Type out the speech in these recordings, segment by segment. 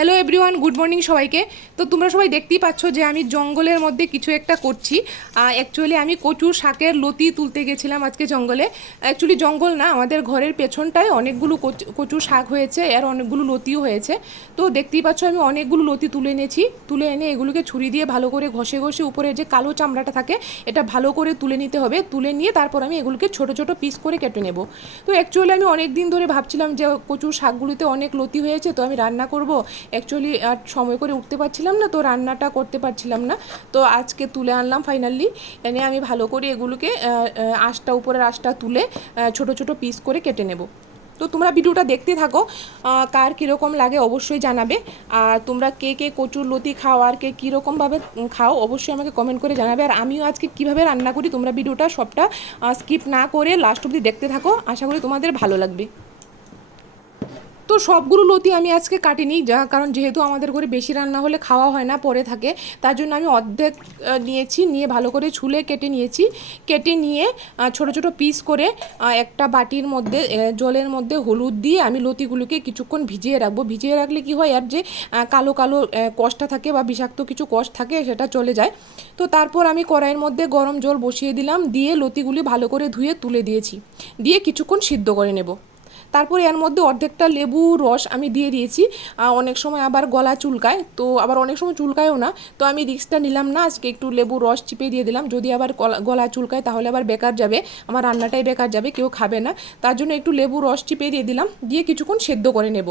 Hello everyone, good morning সবাইকে। তো তোমরা সবাই দেখতেই পাচ্ছ যে আমি জঙ্গলের মধ্যে কিছু একটা করছি। অ্যাকচুয়ালি আমি কচুর শাকের লতি তুলতে গেছিলাম আজকে জঙ্গলে। অ্যাকচুয়ালি জঙ্গল না, আমাদের ঘরের পেছনটায় অনেকগুলো কচুর শাক হয়েছে, আর অনেকগুলো লতিও হয়েছে। তো দেখতেই পাচ্ছ আমি অনেকগুলো লতি তুলে এনেছি। তুলে এনে এগুলোকে ছুরি দিয়ে ভালো করে ঘষে ঘষে উপরে যে কালো চামড়াটা থাকে এটা ভালো করে তুলে নিতে হবে। তুলে নিয়ে তারপর আমি এগুলোকে ছোট ছোট পিস করে কেটে নেব। তো অ্যাকচুয়ালি আমি অনেক দিন ধরে ভাবছিলাম যে কচুর শাকগুলিতে অনেক লতি হয়েছে, তো আমি রান্না করব। অ্যাকচুয়ালি আর সময় করে উঠতে পারছিলাম না, তো রান্নাটা করতে পারছিলাম না। তো আজকে তুলে আনলাম ফাইনালি। এনে আমি ভালো করে এগুলোকে উপরের আঁশটা তুলে ছোট ছোট পিস করে কেটে নেব। তো তোমরা ভিডিওটা দেখতে থাকো, কার কীরকম লাগে অবশ্যই জানাবে। আর তোমরা কে কে কচুর লতি খাও আর কে কীরকমভাবে খাও অবশ্যই আমাকে কমেন্ট করে জানাবে। আর আমিও আজকে কীভাবে রান্না করি তোমরা ভিডিওটা সবটা স্কিপ না করে লাস্ট অবধি দেখতে থাকো, আশা করি তোমাদের ভালো লাগবে। তো সবগুলো লতি আমি আজকে কাটিনি, কারণ যেহেতু আমাদের ঘরে বেশি রান্না হলে খাওয়া হয় না, পরে থাকে, তার জন্য আমি অর্ধেক নিয়েছি, নিয়ে ভালো করে ছুলে কেটে নিয়েছি। কেটে নিয়ে ছোট ছোট পিস করে একটা বাটির মধ্যে জলের মধ্যে হলুদ দিয়ে আমি লতিগুলোকে কিছুক্ষণ ভিজিয়ে রাখবো। ভিজিয়ে রাখলে কি হয়, আর যে কালো কালো কষটা থাকে বা বিষাক্ত কিছু কষ থাকে সেটা চলে যায়। তো তারপর আমি কড়াইয়ের মধ্যে গরম জল বসিয়ে দিলাম, দিয়ে লতিগুলি ভালো করে ধুয়ে তুলে দিয়েছি, দিয়ে কিছুক্ষণ সিদ্ধ করে নেব। তারপরে এর মধ্যে অর্ধেকটা লেবু রস আমি দিয়ে দিয়েছি। অনেক সময় আবার গলা চুলকায়, তো আবার অনেক সময় চুলকায়ও না, তো আমি রিস্কটা নিলাম না, আজকে একটু লেবু রস চিপে দিয়ে দিলাম। যদি আবার গলা চুলকায় তাহলে আবার বেকার যাবে, আমার রান্নাটাই বেকার যাবে, কেউ খাবে না। তার জন্য একটু লেবু রস চিপে দিয়ে দিলাম, দিয়ে কিছুক্ষণ সেদ্ধ করে নেব।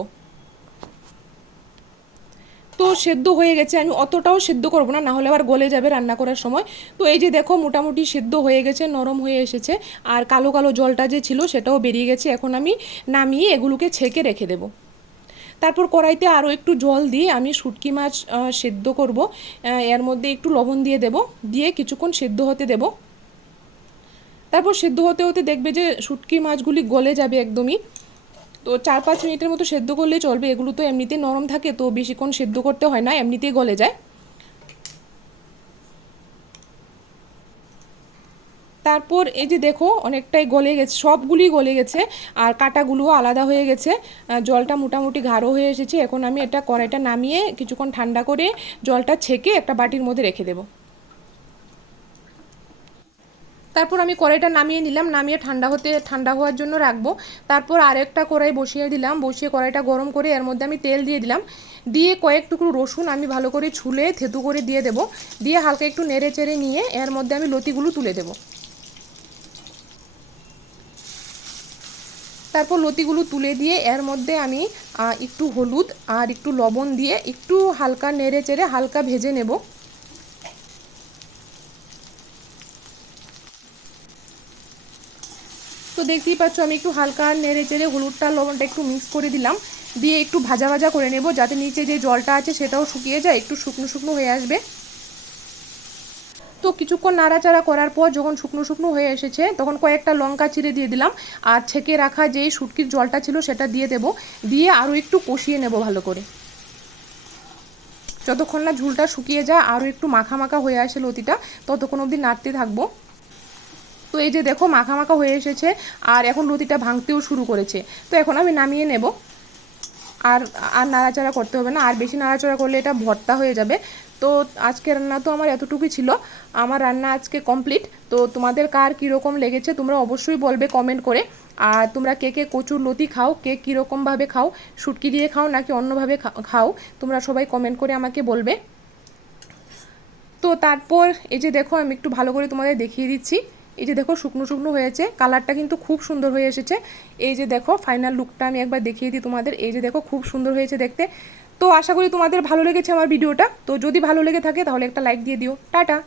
তো সেদ্ধ হয়ে গেছে, আমি অতটাও সেদ্ধ করবো না, নাহলে আবার গলে যাবে রান্না করার সময়। তো এই যে দেখো মোটামুটি সেদ্ধ হয়ে গেছে, নরম হয়ে এসেছে, আর কালো কালো জলটা যে ছিল সেটাও বেরিয়ে গেছে। এখন আমি নামিয়ে এগুলোকে ছেঁকে রেখে দেবো। তারপর কড়াইতে আরও একটু জল দিয়ে আমি শুটকি মাছ সেদ্ধ করব। এর মধ্যে একটু লবণ দিয়ে দেব, দিয়ে কিছুক্ষণ সেদ্ধ হতে দেব। তারপর সেদ্ধ হতে হতে দেখবে যে শুটকি মাছগুলি গলে যাবে একদমই। তো 4-5 মিনিটের মতো সেদ্ধ করলেই চলবে, এগুলো তো এমনিতেই নরম থাকে, তো বেশিক্ষণ সেদ্ধ করতে হয় না, এমনিতেই গলে যায়। তারপর এই যে দেখো অনেকটাই গলে গেছে, সবগুলি গলে গেছে, আর কাঁটাগুলোও আলাদা হয়ে গেছে, জলটা মোটামুটি গাঢ় হয়ে এসেছে। এখন আমি এটা কড়াইটা নামিয়ে কিছুক্ষণ ঠান্ডা করে জলটা ছেঁকে একটা বাটির মধ্যে রেখে দেবো। তারপর আমি কড়াইটা নামিয়ে নিলাম, নামিয়ে ঠান্ডা হওয়ার জন্য রাখবো। তারপর আরেকটা কড়াই বসিয়ে দিলাম, বসিয়ে কড়াইটা গরম করে এর মধ্যে আমি তেল দিয়ে দিলাম, দিয়ে কয়েক টুকরো রসুন আমি ভালো করে ছুলে থেতু করে দিয়ে দেবো। দিয়ে হালকা একটু নেড়ে চেড়ে নিয়ে এর মধ্যে আমি লতিগুলো তুলে দেবো। তারপর লতিগুলো তুলে দিয়ে এর মধ্যে আমি একটু হলুদ আর একটু লবণ দিয়ে একটু হালকা নেড়ে চেড়ে হালকা ভেজে নেব। তো দেখতেই পাচ্ছ আমি একটু হালকা নেড়ে চেড়ে হলুদটা লবণটা একটু মিক্স করে দিলাম, দিয়ে একটু ভাজা ভাজা করে নেব, যাতে নিচে যে জলটা আছে সেটাও শুকিয়ে যায়, একটু শুকনো শুকনো হয়ে আসবে। তো কিছুক্ষণ নাড়াচাড়া করার পর যখন শুকনো শুকনো হয়ে এসেছে তখন কয়েকটা লঙ্কা চিড়ে দিয়ে দিলাম, আর ছেঁকে রাখা যেই শুটকির জলটা ছিল সেটা দিয়ে দেব, দিয়ে আরও একটু কষিয়ে নেব ভালো করে, যতক্ষণ না ঝুলটা শুকিয়ে যায় আরও একটু মাখা মাখা হয়ে আসে লতিটা, ততক্ষণ অবধি নাড়তে থাকবো। তো এই যে দেখো মাখা মাখা হয়ে এসেছে, আর এখন লতিটা ভাঙতেও শুরু করেছে। তো এখন আমি নামিয়ে নেব, আর আর নাড়াচাড়া করতে হবে না, আর বেশি নাড়াচাড়া করলে এটা ভর্তা হয়ে যাবে। তো আজকে রান্না তো আমার এতটুকুই ছিল, আমার রান্না আজকে কমপ্লিট। তো তোমাদের কার কীরকম লেগেছে তোমরা অবশ্যই বলবে কমেন্ট করে। আর তোমরা কে কে কচুর লতি খাও, কে কীরকমভাবে খাও, শুটকি দিয়ে খাও নাকি অন্যভাবে খাও, তোমরা সবাই কমেন্ট করে আমাকে বলবে। তো তারপর এই যে দেখো আমি একটু ভালো করে তোমাদের দেখিয়ে দিচ্ছি, এই যে দেখো শুকনো শুকনো হয়েছে, কালারটা কিন্তু খুব সুন্দর হয়ে এসেছে। এই যে দেখো ফাইনাল লুকটা আমি একবার দেখিয়ে দিই তোমাদের, এই যে দেখো খুব সুন্দর হয়েছে দেখতে। তো আশা করি তোমাদের ভালো লেগেছে আমার ভিডিওটা, তো যদি ভালো লেগে থাকে তাহলে একটা লাইক দিয়ে দিও। টাটা।